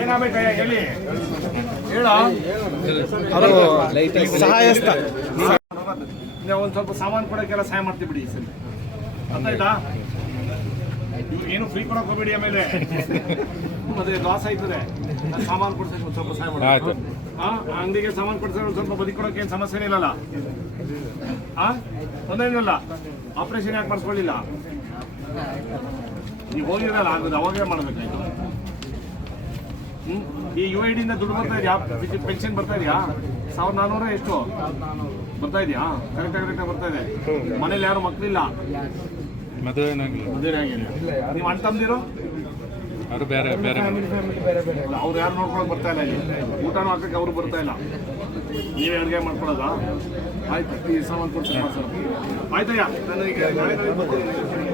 ಏನಾಗಬೇಕಯ್ಯ ಹೇಳಿ ಹೇಳ ಸಹಾಯಸ್ತ ಒಂದು ಸ್ವಲ್ಪ ಸಾಮಾನು ಕೊಡೋಕ್ಕೆಲ್ಲ ಸಹಾಯ ಮಾಡ್ತೀವಿ ಬಿಡಿ ಸರಿ ಅರ್ಥ ಆಯ್ತಾ ಏನು ಫ್ರೀ ಕೊಡೋಕೆ ಹೋಗ್ಬೇಡಿ ಆಮೇಲೆ ಮತ್ತೆ ಲಾಸ್ ಆಯ್ತದೆ ಸಾಮಾನು ಕೊಡ್ಸಕ್ಕೆ ಒಂದು ಸ್ವಲ್ಪ ಸಹಾಯ ಮಾಡಿ ಅಂಗಡಿಗೆ ಸಾಮಾನು ಕೊಡ್ಸಕ್ಕೆ ಒಂದು ಸ್ವಲ್ಪ ಬದುಕೊಡೋಕೆ ಏನು ಸಮಸ್ಯೆನೇ ಇಲ್ಲಲ್ಲ ತೊಂದರೆನಿಲ್ಲ ಆಪರೇಷನ್ ಯಾಕೆ ಮಾಡಿಸ್ಕೊಳ್ಳಿಲ್ಲ ನೀವು ಹೋಗಿರಲ್ಲ ಆಗೋದು ಅವಾಗೇ ಮಾಡಬೇಕಾಯ್ತು ಈ UID ಇಂದ ದುಡ್ಡು ಬರ್ತಾ ಇದೆಯಾ ಪೆನ್ಷನ್ ಬರ್ತಾ ಇದೆಯಾ 1400 ಎಷ್ಟು ಬರ್ತಾ ಇದೆಯಾ ಕರೆಕ್ಟಾಗಿ ಬರ್ತಾ ಇದೆ ಮನೇಲಿ ಯಾರು ಮಕ್ಕಳಿಲ್ಲ ಮದುವೆ ಆಗಿಲ್ಲ ನೀವು ಅಣ್ಣ ತಮ್ಮದಿರೋ ಅವರು ಬೇರೆ ಬೇರೆ ಅವ್ರು ಯಾರು ನೋಡ್ಕೊಳಕ್ ಬರ್ತಾ ಇಲ್ಲ ಇಲ್ಲಿ ಊಟನೂ ಹಾಕಕ್ಕೆ ಅವ್ರು ಬರ್ತಾ ಇಲ್ಲ ನೀವೇ ಅಡುಗೆ ಮಾಡ್ಕೊಳ್ಳೋದಾ ಆಯ್ತು ಈ ಸಾಮಾನು ಕೊಡ್ತೀನಿ ಆಯ್ತಯ್ಯ ನಾನು ಈಗ ನಾಳೆ ಬರ್ತೀನಿ